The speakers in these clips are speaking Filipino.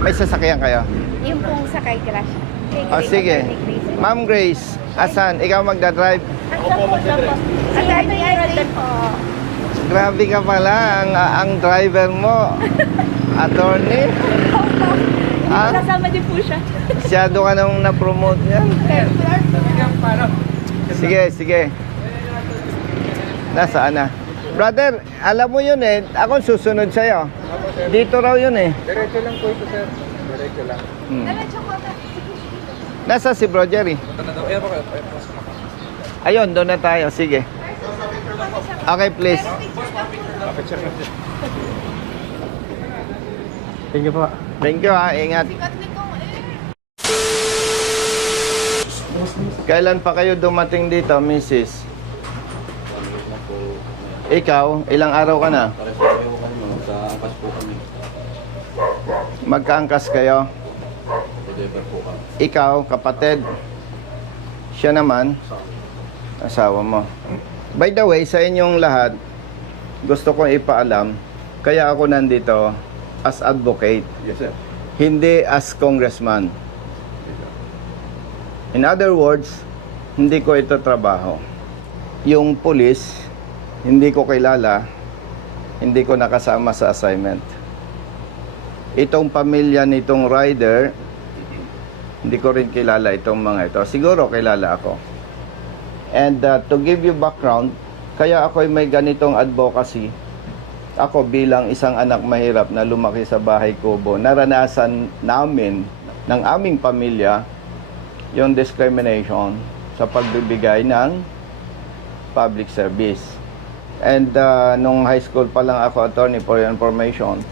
May sasakyan kayo? Yung pong sakay crash. Kay O, Grace, sige. Grace. Ma'am Grace, asan? Ikaw magdadrive? Opo, opo. Si Atty. Harold po. Grabe ka pala, ang, ang driver mo. Attorney? Ah, Kasama din po siya. masyado ka nang na-promote yan. Sige, sige. Nasaan na? Brother, alam mo yun eh. Ako susunod sa'yo. Dito raw yun eh. Diretso lang po ito, sir. Diretso lang. Hmm. Nasa si Bro Jerry? Ayun, doon na tayo. Sige. Okay, please. Thank you po. Thank you ha. Ingat. Kailan pa kayo dumating dito, Mrs.? Ikaw, ilang araw ka na? Para sa kayo ano, sa angkas po kami. Magkaangkas kayo? Deliver po kami. Ikaw, kapatid. Siya naman, asawa mo. By the way, sa inyong lahat, gusto kong ipaalam, kaya ako nandito as advocate, Yes, sir. hindi as congressman. In other words, hindi ko ito trabaho. Yung police, hindi ko kilala, hindi ko nakasama sa assignment. Itong pamilya nitong rider, hindi ko rin kilala itong mga ito. Siguro kilala ako. And uh, to give you background, kaya ako may ganitong advocacy. Ako bilang isang anak mahirap na lumaki sa bahay kubo, naranasan namin ng aming pamilya yung discrimination sa pagbibigay ng public service. And uh, nung high school pa lang ako, attorney for your information,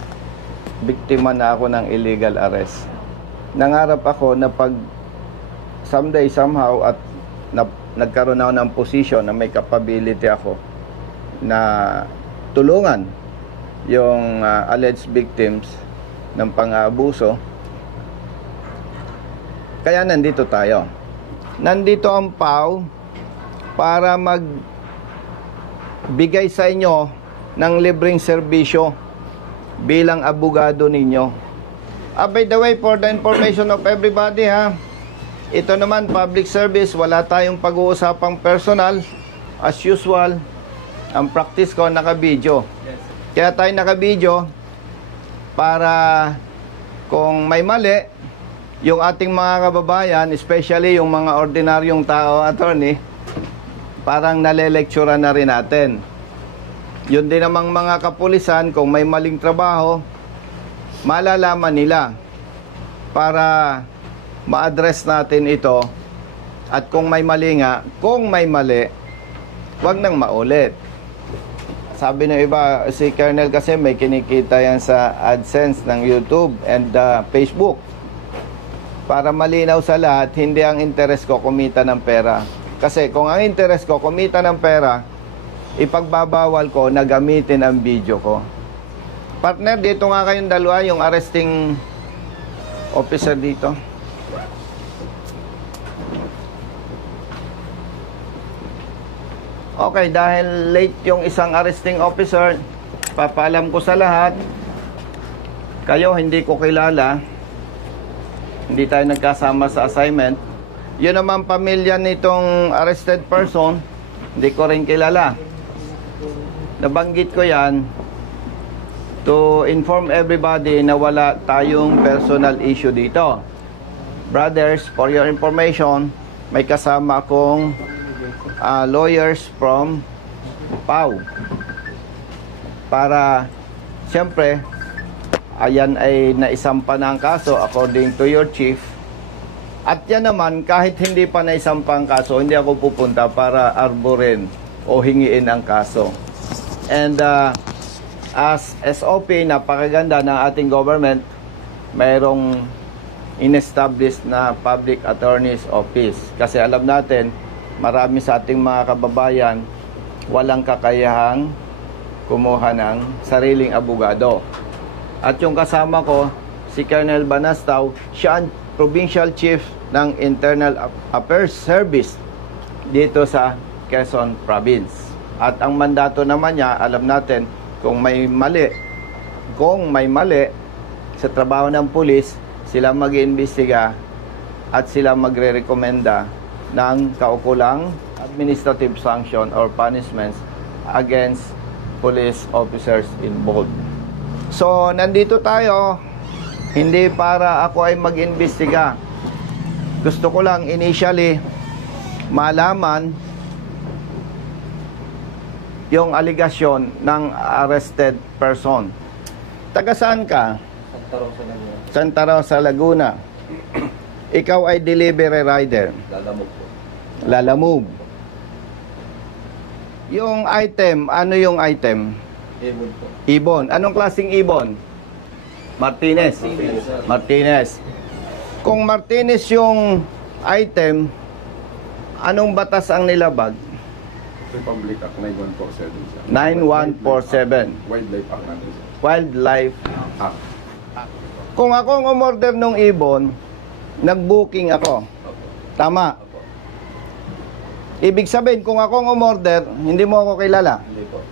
biktima na ako ng illegal arrest. Nangarap ako na pag someday somehow at na, nagkaroon ako ng position na may capability ako na tulungan yung uh, alleged victims ng pang-aabuso. Kaya nandito tayo. Nandito ang PAW para mag bigay sa inyo ng libreng serbisyo bilang abogado ninyo. Ah, by the way, for the information of everybody ha, ito naman public service, wala tayong pag-uusapang personal. As usual, ang practice ko naka-video. Kaya tayo naka-video para kung may mali, yung ating mga kababayan, especially yung mga ordinaryong tao, attorney, parang nalelektura na rin natin. Yun din namang mga kapulisan, kung may maling trabaho, malalaman nila para ma-address natin ito at kung may mali nga, kung may mali, wag nang maulit. Sabi ng iba, si Colonel kasi may kinikita yan sa AdSense ng YouTube and uh, Facebook. Para malinaw sa lahat, hindi ang interest ko kumita ng pera. Kasi kung ang interest ko kumita ng pera, ipagbabawal ko na gamitin ang video ko. Partner, dito nga kayong dalawa, yung arresting officer dito. Okay, dahil late yung isang arresting officer, papalam ko sa lahat, kayo hindi ko kilala, hindi tayo nagkasama sa assignment. Yun naman pamilya nitong arrested person, hindi ko rin kilala. Nabanggit ko yan to inform everybody na wala tayong personal issue dito. Brothers, for your information, may kasama akong uh, lawyers from PAW. Para, siyempre, ayan ay naisampa na ang kaso according to your chief. At yan naman, kahit hindi pa naisampa ang kaso, hindi ako pupunta para arborin o hingiin ang kaso. And uh, as SOP, napakaganda ng ating government, mayroong in-establish na Public Attorney's Office. Kasi alam natin, marami sa ating mga kababayan walang kakayahang kumuha ng sariling abogado. At yung kasama ko, si Colonel Banastaw, siya ang Provincial Chief ng Internal Affairs Service dito sa Quezon Province. At ang mandato naman niya, alam natin, kung may mali, kung may mali, sa trabaho ng pulis, sila mag-iimbestiga at sila magre-rekomenda ng kaukulang administrative sanction or punishments against police officers involved. So, nandito tayo hindi para ako ay mag-imbestiga. Gusto ko lang initially malaman yung aligasyon ng arrested person. Taga saan ka? Santa Rosa lang yun. Santa Rosa, Laguna. Ikaw ay delivery rider. Lalamog po. Lalamove. Yung item, ano yung item? Ebon po. Ibon. Anong klaseng ibon? Martinez. Martinez. Martinez. Kung Martinez yung item, anong batas ang nilabag? Republic Act 9147, sir. 9147. Wildlife Act natin. Wildlife Act. Kung ako ang umorder ng ibon, nag-booking ako. Tama. Ibig sabihin, kung ako ang umorder, hindi mo ako kilala. Hindi po.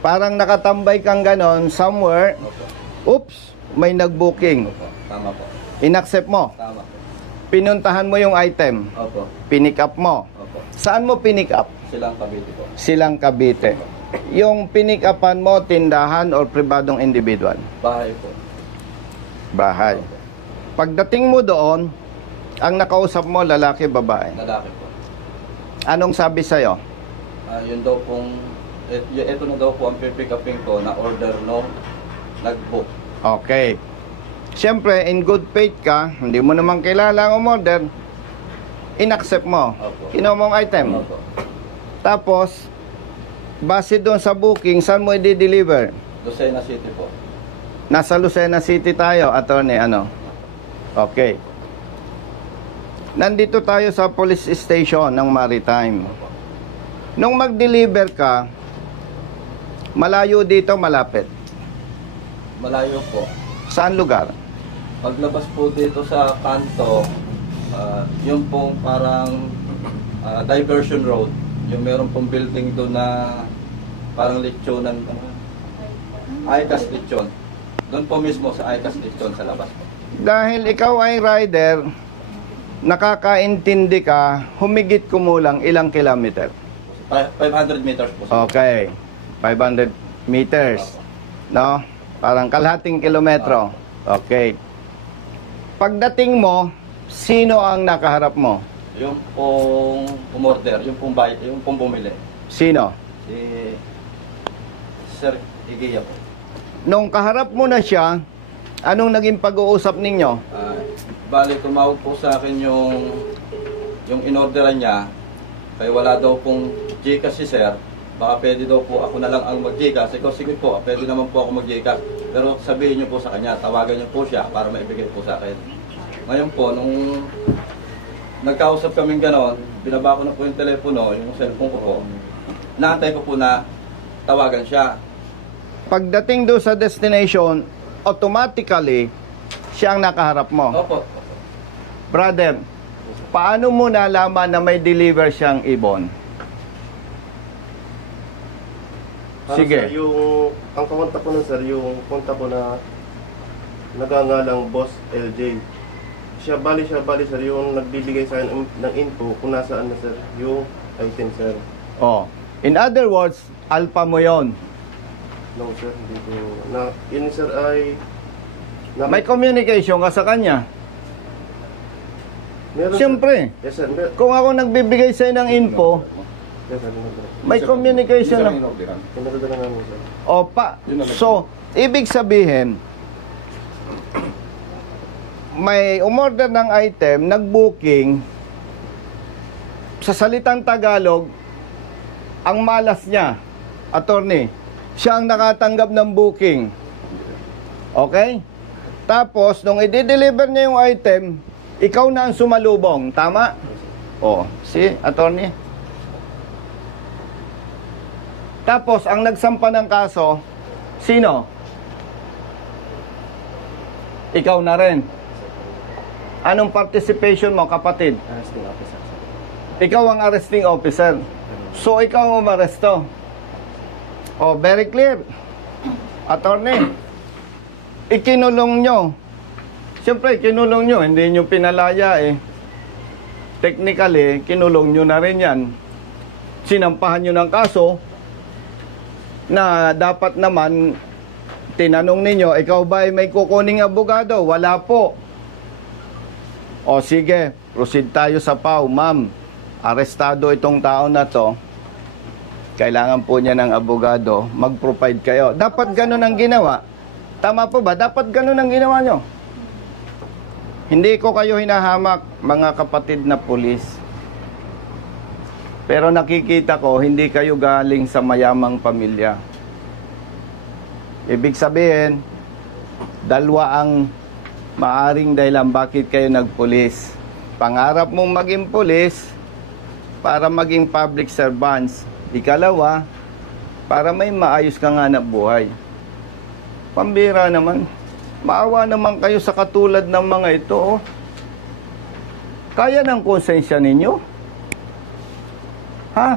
Parang nakatambay kang ganon somewhere, oops, may nag-booking. Tama po. Inaccept mo. Tama. Pinuntahan mo yung item. Opo. Pinick up mo. Opo. Saan mo pinick up? Silang Cavite po. Silang Cavite. Yung pinick upan mo, tindahan or pribadong individual? Bahay po. Bahay. Pagdating mo doon, ang nakausap mo, lalaki, babae. Lalaki po. Anong sabi sa'yo? Ah, yun daw pong, et, y- ito na daw po ang pick upin ko na order no nag-book. Okay. Siyempre, in good faith ka, hindi mo naman kilala ang umorder, inaccept mo. Opo. Kinuha mo ang item. Opo. Tapos, base doon sa booking, saan mo i-deliver? Lucena City po. Nasa Lucena City tayo, attorney, ano? Okay. Nandito tayo sa police station ng Maritime. Nung mag-deliver ka, malayo dito, malapit. Malayo po. Saan lugar? Paglabas po dito sa kanto, ah, yung pong parang ah, diversion road, yung meron pong building doon na parang lechonan? ICAS lechon. Doon po mismo sa ICAS lechon sa labas po. Dahil ikaw ay rider, nakakaintindi ka, humigit kumulang ilang kilometer. Fi- 500 meters po. sir. Okay. 500 meters. No? Parang kalahating kilometro. Okay. Pagdating mo, sino ang nakaharap mo? Yung pong umorder, yung pong bay, yung pong bumili. Sino? Si Sir Igiya po. Nung kaharap mo na siya, anong naging pag-uusap ninyo? Ah, bali, tumawag po sa akin yung yung inorderan niya. Kaya wala daw pong Gcash si Sir. Baka pwede daw po ako na lang ang mag-Gcash. Ikaw, sige po, pwede naman po ako mag-Gcash. Pero sabihin niyo po sa kanya, tawagan niyo po siya para maibigay po sa akin. Ngayon po, nung nagkausap kaming ganon, binaba ko na po yung telepono, yung cellphone ko po. Naantay ko po na tawagan siya. Pagdating doon sa destination, automatically, siya ang nakaharap mo. Opo. Brother, paano mo nalaman na may deliver siyang ibon? Ano, Sige. Sir, yung, ang kakontak ko nun sir, yung kontak ko na nagangalang Boss LJ. Siya, bali siya, bali sir, yung nagbibigay sa akin ng- info kung nasaan na sir, yung item sir. Oh. In other words, alpha mo yon. No sir, hindi ko, na, yun sir ay, na, May communication ka sa kanya. meron, sir. Siyempre, Yes sir, mer- kung ako nagbibigay sa'yo ng info. May communication na. inorderan. Pinadala namin sir. O pa. So, ibig sabihin, may umorder ng item, nag-booking, sa salitang Tagalog, ang malas niya, attorney, siya ang nakatanggap ng booking. Okay? Tapos, nung i-deliver niya yung item, ikaw na ang sumalubong. Tama? O, si attorney? Tapos, ang nagsampa ng kaso, sino? Ikaw na rin. Anong participation mo, kapatid? Arresting officer. Ikaw ang arresting officer. So, ikaw ang umaresto. Oh, very clear. Attorney, ikinulong nyo Siyempre, kinulong nyo, hindi nyo pinalaya eh. Technically, kinulong nyo na rin yan. Sinampahan nyo ng kaso na dapat naman tinanong ninyo, ikaw ba ay may kukuning abogado? Wala po. O sige, proceed tayo sa PAW. Ma'am, arestado itong tao na to. Kailangan po niya ng abogado. Mag-provide kayo. Dapat ganun ang ginawa. Tama po ba? Dapat ganun ang ginawa nyo. Hindi ko kayo hinahamak, mga kapatid na pulis. Pero nakikita ko, hindi kayo galing sa mayamang pamilya. Ibig sabihin, dalwa ang maaring dahilan bakit kayo nagpulis. Pangarap mong maging pulis para maging public servants. Ikalawa, para may maayos kang hanap buhay. Pambira naman. Maawa naman kayo sa katulad ng mga ito. Oh. Kaya ng konsensya ninyo? Ha?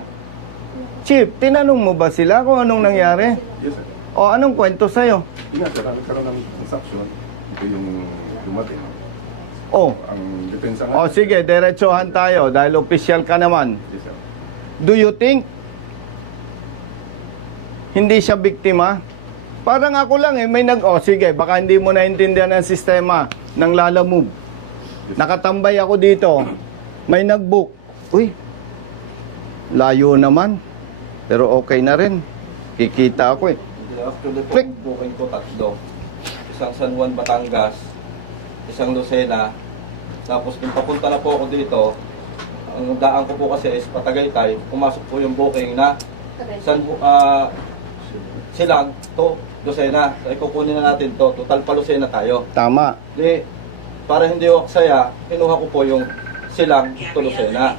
Chief, tinanong mo ba sila kung anong nangyari? Yes, sir. O anong kwento sa'yo? Yun nga, sir, nagkaroon ng transaction. Ito yung dumating. Oh, Ang depensa o nga. sige, diretsohan tayo dahil official ka naman. Yes, sir. Do you think hindi siya biktima? Parang ako lang eh, may nag, oh sige, baka hindi mo naintindihan ang sistema ng Lala Move. Nakatambay ako dito, may nag-book. Uy, layo naman. Pero okay na rin. Kikita ako eh. Actually po, ang booking ko tatlo. Isang San Juan, Batangas, isang Lucena, tapos kung papunta na po ako dito, ang daan ko po kasi is Patagaytay, pumasok po yung booking na San uh, Silang to Lucena. So, ikukunin na natin to. Total pa Lucena tayo. Tama. Di, para hindi ako saya, kinuha ko po yung Silang to Lucena.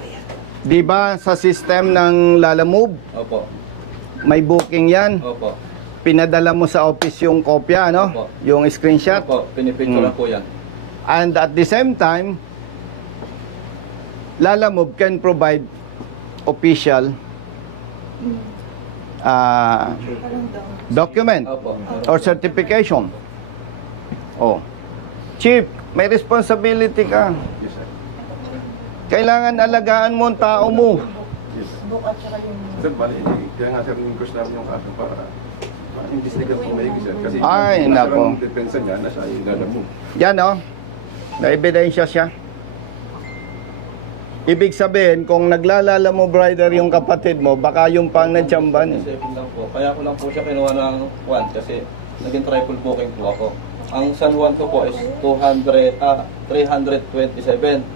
Di ba sa system ng Lala Move, Opo, may booking yan. opo, Pinadala mo sa office yung kopya, no? Opo. Yung screenshot. opo, pinipicture Hmm. po yan. And at the same time, Lalamove can provide official uh, document Opo. or certification. Oh. Chief, may responsibility ka. Yes, sir. Kailangan alagaan mo ang tao mo. Yes, sir. Bali, kaya nga sir, request namin yung kaso para ma-investigate po maigi, sir. Kasi Ay, yung nako. nasirang depensa niya, nasa yung lala mo. Yan, oh. Na-ebidensya siya. Ibig sabihin, kung naglalala mo, brother, yung kapatid mo, baka yung pang natsamban. eh. Seven lang po. Kaya ko lang po siya kinuha ng one kasi naging triple booking po ako. Ang San Juan ko po is 200, ah, 327.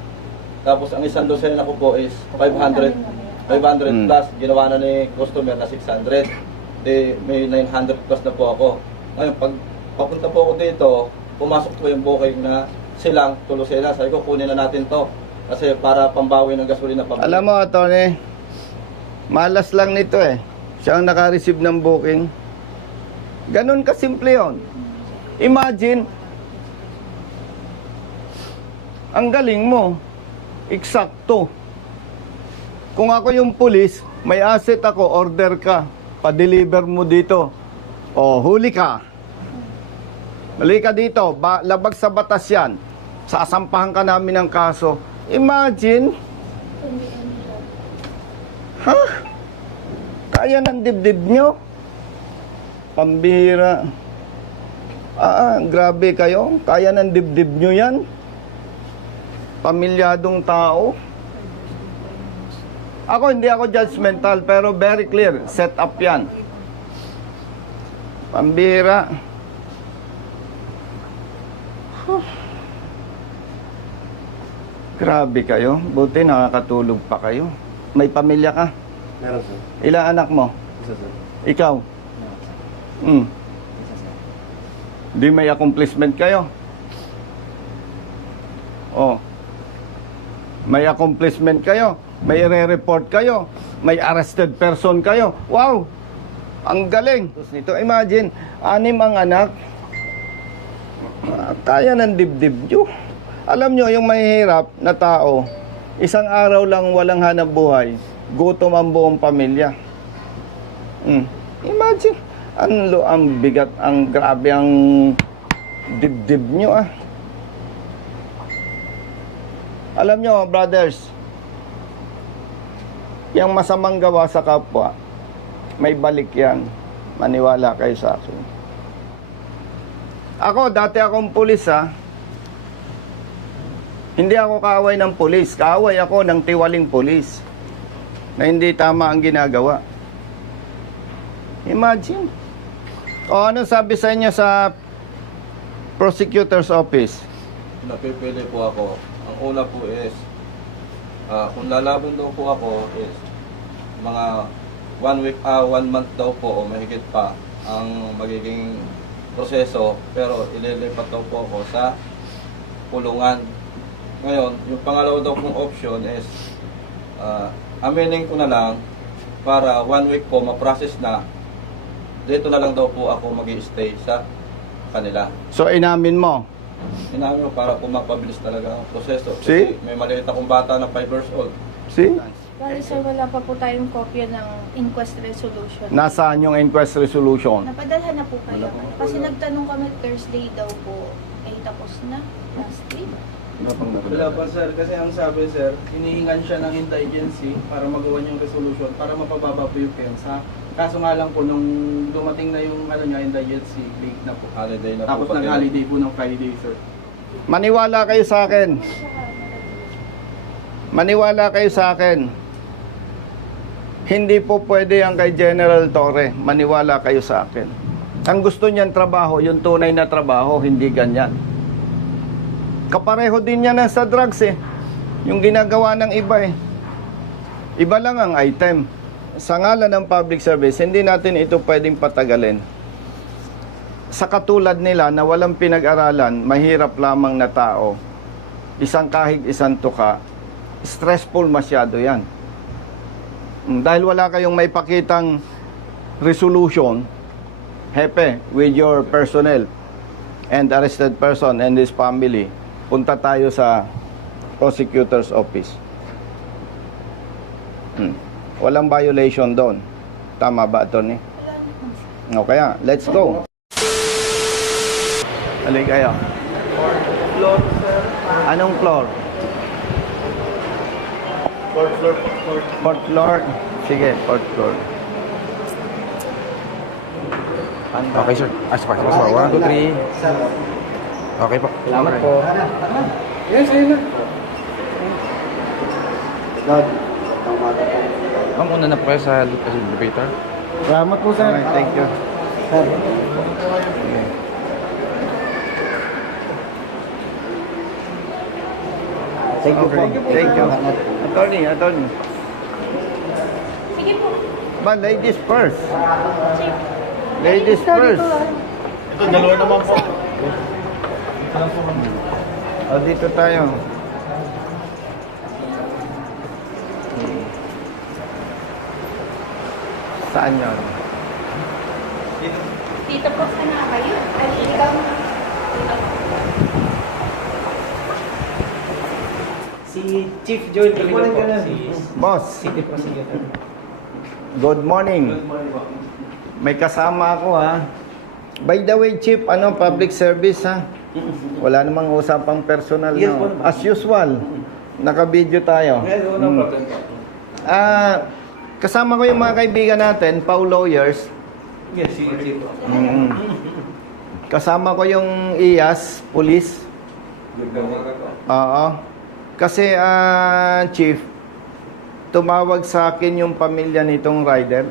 Tapos ang isang dosena ko po is 500, 500 Mm. plus. Ginawa na ni customer na 600. Di, may 900 plus na po ako. Ngayon, pag papunta po ako dito, pumasok po yung booking na silang tulusena. Sabi ko, kunin na natin to. Kasi para pambawi ng gasolina pambili. Alam mo, Tony, malas lang nito eh. Siya ang naka-receive ng booking. Ganon kasimple yon. Imagine, ang galing mo, eksakto. Kung ako yung pulis, may asset ako, order ka, pa-deliver mo dito. O, huli ka. Mali ka dito, ba, labag sa batas yan. Sasampahan ka namin ng kaso. Imagine, ha? Kaya ng dibdib nyo? Pambihira. Ah, ah, grabe kayo. Kaya ng dibdib nyo yan? Pamilyadong tao. Ako, hindi ako judgmental, pero very clear. Set up yan. Pambihira. Grabe kayo. Buti nakakatulog pa kayo. May pamilya ka. Meron, sir. Ilang anak mo? Isa, sir. Ikaw? Hmm. Di may accomplishment kayo? Oh. May accomplishment kayo? May re-report kayo? May arrested person kayo? Wow! Ang galing! Tapos nito, imagine, anim ang anak. Kaya ng dibdib nyo. Alam nyo, yung mahihirap na tao, isang araw lang walang hanap buhay, gutom ang buong pamilya. Mm. Imagine, ang, ang bigat, ang grabe ang dibdib nyo ah. Alam nyo, brothers, yung masamang gawa sa kapwa, may balik yan. Maniwala kayo sa akin. Ako, dati akong pulis ha. Hindi ako kaaway ng pulis. Kaaway ako ng tiwaling pulis. Na hindi tama ang ginagawa. Imagine. O ano sabi sa inyo sa prosecutor's office? napipili po ako. Ang una po is, ah, kung lalaban daw po ako is, mga one week, ah, one month daw po o mahigit pa ang magiging proseso pero ililipat daw po ako sa pulungan. Ngayon, yung pangalawa daw pong option is ah, aminin ko na lang para one week po ma-process na dito na lang daw po ako mag stay sa kanila. So inamin mo. Inamin mo para po mapabilis talaga ang proseso. See? Kasi may maliit akong bata na 5 years old. See? Bali sir, wala pa po tayong kopya ng inquest resolution. Nasaan yung inquest resolution? Napadalhan na po kayo. Kasi nagtanong kami Thursday daw po. Eh, tapos na. Last week. Wala pa sir, kasi ang sabi sir, hinihingan siya ng indigency para magawa yung resolution para mapababa po yung pensa. Kaso nga lang po nung dumating na yung ano niya indigency, late na po. Holiday na Tapos po. pati- nag-holiday po ng Friday sir. Maniwala kayo sa akin. Maniwala kayo sa akin. Hindi po pwede ang kay General Torre. Maniwala kayo sa akin. Ang gusto niyan trabaho, yung tunay na trabaho, hindi ganyan. Kapareho din yan sa drugs eh. Yung ginagawa ng iba eh. Iba lang ang item. Sa ngalan ng public service, hindi natin ito pwedeng patagalin. Sa katulad nila na walang pinag-aralan, mahirap lamang na tao, isang kahig, isang tuka, stressful masyado yan. Mm, Dahil wala kayong may pakitang resolution, hepe, with your personnel and arrested person and his family, punta tayo sa prosecutor's office. Hmm. Walang violation doon. Tama ba, Tony? O kaya, let's go. Alay kayo. Floor sir, Anong floor? Fourth floor, fourth floor? Sige, fourth floor. Okay, sir. Ah, sige, sige. So, one, two, three. Okay po. Salamat po. Yes, ayun na. Ma'am, una na po kayo sa elevator. Salamat po, sir. Okay, thank you. Thank you po. Thank you. Attorney, attorney. Sige po. Ba, ladies first. Ladies first. Ito, dalawa naman po. Dito tayo. Saan yun? Dito po sana kayo. Ay, ikaw. Si Chief Joel Calino po, si Boss, City Prosecutor. good morning. May kasama ako ha. By the way, Chief, ano, public service ha? Wala namang usapang personal Yes, no? po. As usual, naka-video tayo. Yes, no Mm. po. Ah, kasama ko yung mga kaibigan natin, Pau Lawyers. Yes, si. Mm. Kasama ko yung IAS, police. Oo. Kasi, ah, Chief, tumawag sa akin yung pamilya nitong rider.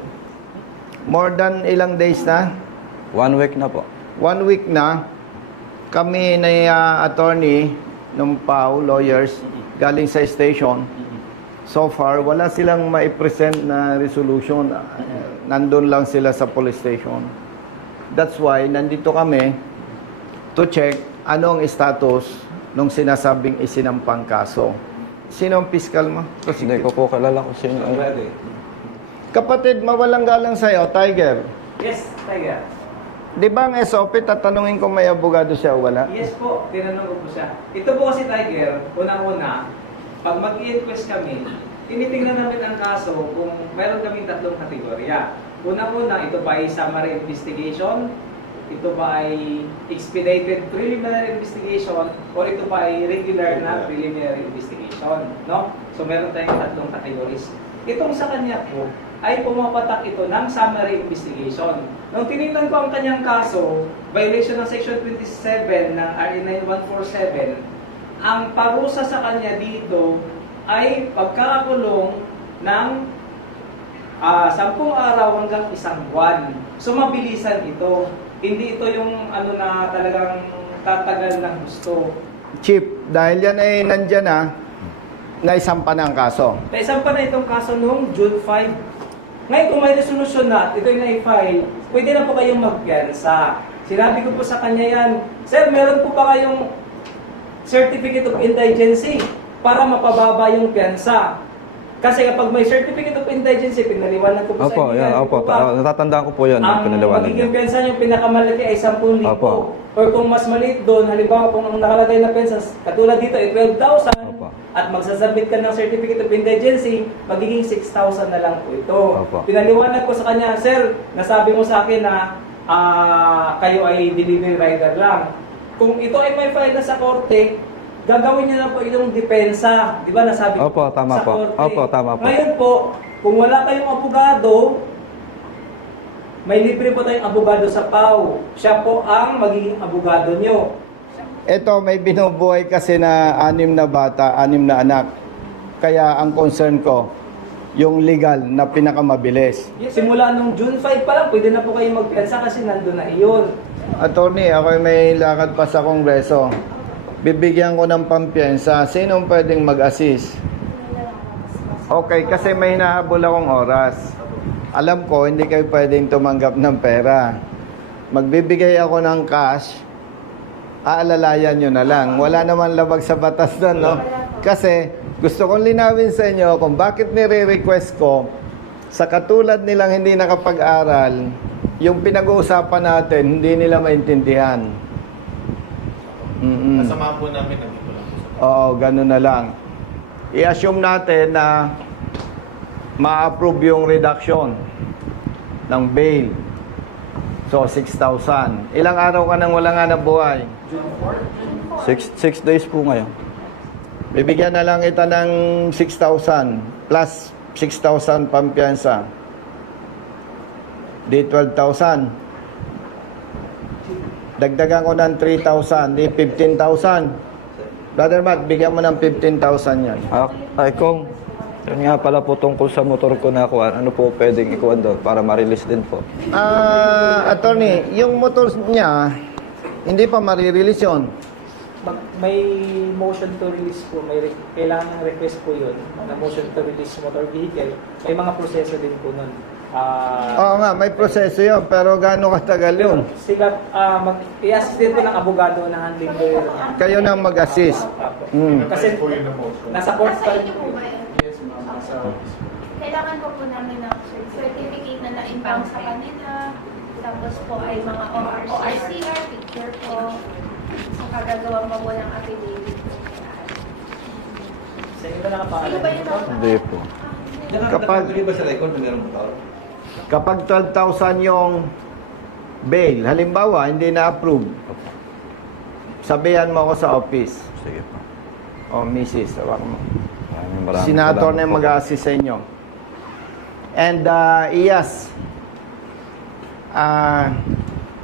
More than ilang days na? One week na po. One week na. Kami na ah, attorney ng PAO, lawyers, galing sa station. So far, wala silang maipresent na resolution. Nandun lang sila sa police station. That's why, nandito kami to check ano ang status nung sinasabing isinampang kaso. Sino ang piskal mo? Hindi ko po kalala ko sino. Kapatid, mawalang galang sa'yo, Tiger. Yes, Tiger. Di ba ang SOP, tatanungin ko may abogado siya o wala? Yes po, tinanong ko po siya. Ito po kasi Tiger, unang-una, pag mag-inquest kami, tinitingnan namin ang kaso kung meron kaming tatlong kategorya. Unang-una, ito ba ay summary investigation, ito ba ay expedited preliminary investigation or ito ba ay regular na preliminary investigation, no? So meron tayong tatlong categories. Itong sa kanya po ay pumapatak ito ng summary investigation. Nung tinignan ko ang kanyang kaso, violation ng section 27 ng RA 9147, ang parusa sa kanya dito ay pagkakakulong ng ah 10 araw hanggang isang buwan. So mabilisan ito. Hindi ito yung ano na talagang tatagal ng gusto. Chief, dahil yan ay nandyan na, naisampa na ang kaso. Kaya pa na itong kaso noong June 5. Ngayon kung may resolusyon na, ito yung na-file, pwede na po kayong magpiyansa. Sinabi ko po sa kanya yan, Sir, meron po ba kayong Certificate of Indigency para mapababa yung piyansa? Kasi kapag may Certificate of Indigency, pinaliwanag ko po sa Opo, inyo yan, opo. ba? Ta- natatandaan ko po yun. ang pinaliwanag magiging pensa yung pinakamalaki ay 10,000. Opo. Or kung mas maliit doon, halimbawa kung ang nakalagay na pensa, katulad dito ay 12,000, Opo. at magsasubmit ka ng Certificate of Indigency, magiging 6,000 na lang po ito. Opo. Pinaliwanag ko sa kanya, Sir, nasabi mo sa akin na ah, kayo ay delivery rider lang. Kung ito ay may file na sa korte, gagawin niyo na po yung depensa. Di ba nasabi Opo, tama sa po. korte? Opo, tama po. Ngayon po, kung wala kayong abogado, may libre po tayong abogado sa PAW. Siya po ang magiging abogado nyo. Ito, may binubuhay kasi na anim na bata, anim na anak. Kaya ang concern ko, yung legal na pinakamabilis. Simula nung June 5 pa lang, pwede na po kayo magpiansa kasi nandun na iyon. Attorney, ako may lakad pa sa kongreso. Bibigyan ko ng pampiyansa. Sinong pwedeng mag-assist? Okay, kasi may hinahabol akong oras. Alam ko, hindi kayo pwedeng tumanggap ng pera. Magbibigay ako ng cash, aalalayan nyo na lang. Wala naman labag sa batas doon, no? Kasi gusto kong linawin sa inyo kung bakit nire-request ko sa katulad nilang hindi nakapag-aral, yung pinag-uusapan natin, hindi nila maintindihan. Mm-mm. Kasama po namin nandito lang po sa Oo, ganun na lang. I-assume natin na ma-approve yung reduction ng bail. So, 6,000. Ilang araw ka nang wala nga na buhay? Six, six days po ngayon. Bibigyan na lang kita ng 6,000 plus 6,000 pampiyansa. Di 12,000. Dagdagan ko ng 3,000. Di 15,000. Brother Matt, bigyan mo ng 15,000 yan. Ah, ay, kung yun nga pala po tungkol sa motor ko na kuha, ano po pwedeng ikuha doon para ma-release din po? Ah, attorney, yung motor niya, hindi pa marirelease yun. Mag- may motion to release po, may re- kailangan ng request po yun na motion to release motor vehicle. May mga proseso din po nun. Ah, Oo nga, may proseso yun, pero gaano katagal yun? sila, ah, mag, i-assist din po ng abogado na handling lawyer niya. Kayo na mag-assist. Mm. Kasi yun nasa court pa rin po yun. yun? Yes, ma'am. Sa office po. Kailangan po po namin ng certificate na na-impound sa kanila. Tapos po ay mga ORCR, picture po. Mo ng affidavit po. Sa inyo ba nakapangalan? Sino ba yun? Hindi po. Kapag- ba sa record na meron motor? Kapag 12,000 yung bail, halimbawa, hindi na-approve, sabihan mo ako sa office. Sige po. O, misis, tawag mo. Maraming maraming Senator na yung mag-assist sa inyo. And, uh, Iyas, ah,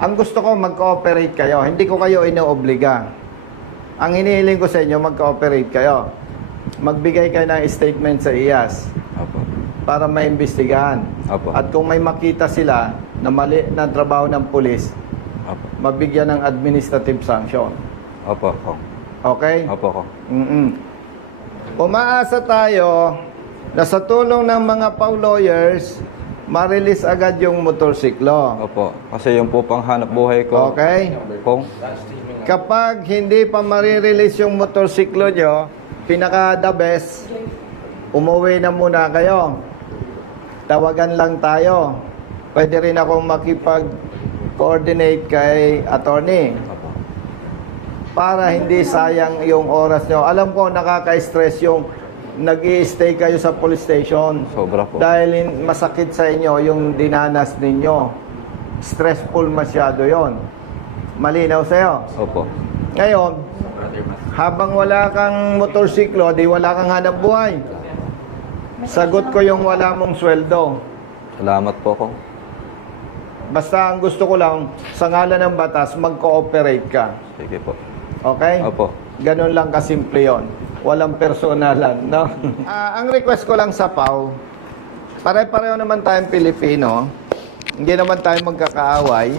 ang gusto ko, mag-cooperate kayo. Hindi ko kayo inoobliga. Ang hinihiling ko sa inyo, mag-cooperate kayo. Magbigay kayo ng statement sa Opo. Para maimbestigahan. Opo. At kung may makita sila na mali na trabaho ng pulis, Opo. mabigyan ng administrative sanction. Opo, kong. Okay? Opo, kong. mm Umaasa tayo na sa tulong ng mga pau lawyers, ma-release agad yung motorsiklo. Opo. Kasi yung po pang hanap buhay ko. Okay? Kong. Kapag hindi pa marirelease yung motorsiklo nyo, pinaka the best, umuwi na muna kayo. Tawagan lang tayo. Pwede rin akong makipag-coordinate kay attorney para hindi sayang yung oras nyo. Alam ko nakaka-stress yung nag stay kayo sa police station Sobra po. dahil masakit sa inyo yung dinanas ninyo. stressful masyado yon. Malinaw sa'yo? Opo. Ngayon, habang wala kang motorsiklo, di wala kang hanap buhay. Sagot ko yung wala mong sweldo. Salamat po ko. Basta ang gusto ko lang, sa ngalan ng batas, mag-cooperate ka. Sige po. Okay? Opo. Ganun lang kasimple yon. Walang personalan, no? Ah, ang request ko lang sa PAW, pare-pareho naman tayong Pilipino. Hindi naman tayo magkakaaway.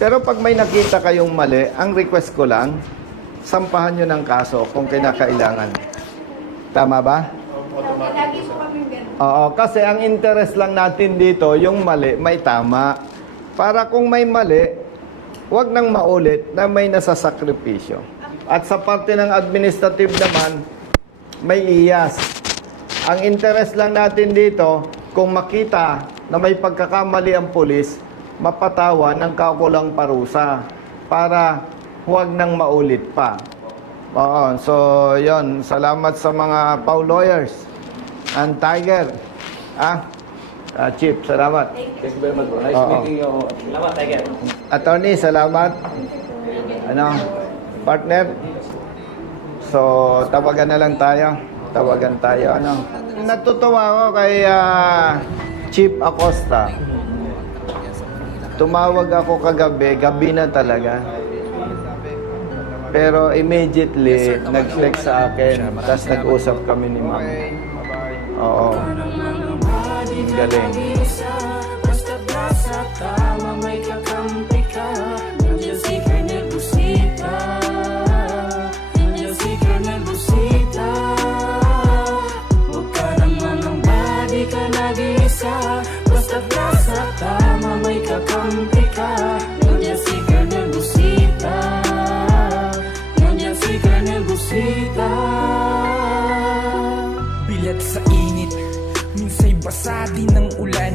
Pero pag may nakita kayong mali, ang request ko lang, sampahan nyo ng kaso kung kinakailangan. Tama ba? Lagi po kami ganun. Oo, kasi ang interest lang natin dito, yung mali, may tama. Para kung may mali, wag nang maulit na may nasasakripisyo. At sa parte ng administrative naman, may iyas. Ang interest lang natin dito, kung makita na may pagkakamali ang pulis, mapatawa ng kakulang parusa para huwag nang maulit pa. Oo, so yon salamat sa mga PAW lawyers and Tiger. Ah, ah, Chief, salamat. Thank you very much, bro. Nice Oo. meeting you. Salamat, Tiger. Attorney, salamat. Ano, partner? So, tawagan na lang tayo. Tawagan tayo, ano. Natutuwa ako kay ah, Chief Acosta. Tumawag ako kagabi, gabi na talaga. Pero immediately, nag-text sa akin, tapos nag-usap kami ni ma'am. Oo. Ang galing. Basta nasa tama may kakampi din ng ulan.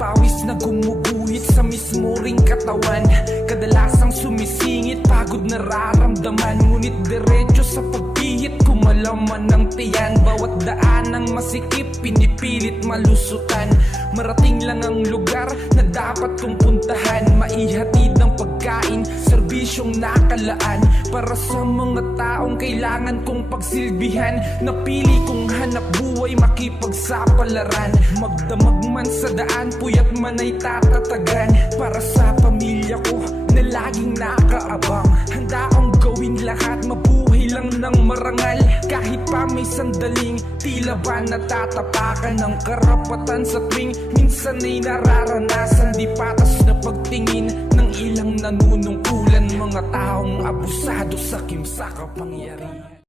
Pawis na gumuguhit sa mismo ring katawan. Kadalasang sumisingit, pagod nararamdaman Ngunit diretso sa pagpihit, kumalaman ng tiyan. Bawat daan ng masikip, pinipilit malusutan. Marating lang ang lugar na dapat kong puntahan. Maihatid ang pagkain, serbisyong nakalaan. Para sa mga taong kailangan kong pagsilbihan Napili kong hanap buhay makipagsapalaran. Magdamag man sa daan, puyat man ay tatatagan. Para sa pamilya ko na laging nakaabang. Handa akong gawin lahat, mabuhay lang ng marangal. Kahit pa may sandaling tila ba natatapakan ng karapatan sa tuwing Minsan ay nararanasan. Di patas na pagtingin Ng ilang nanunungkulan mga taong abusado sa kimsa kapangyarihan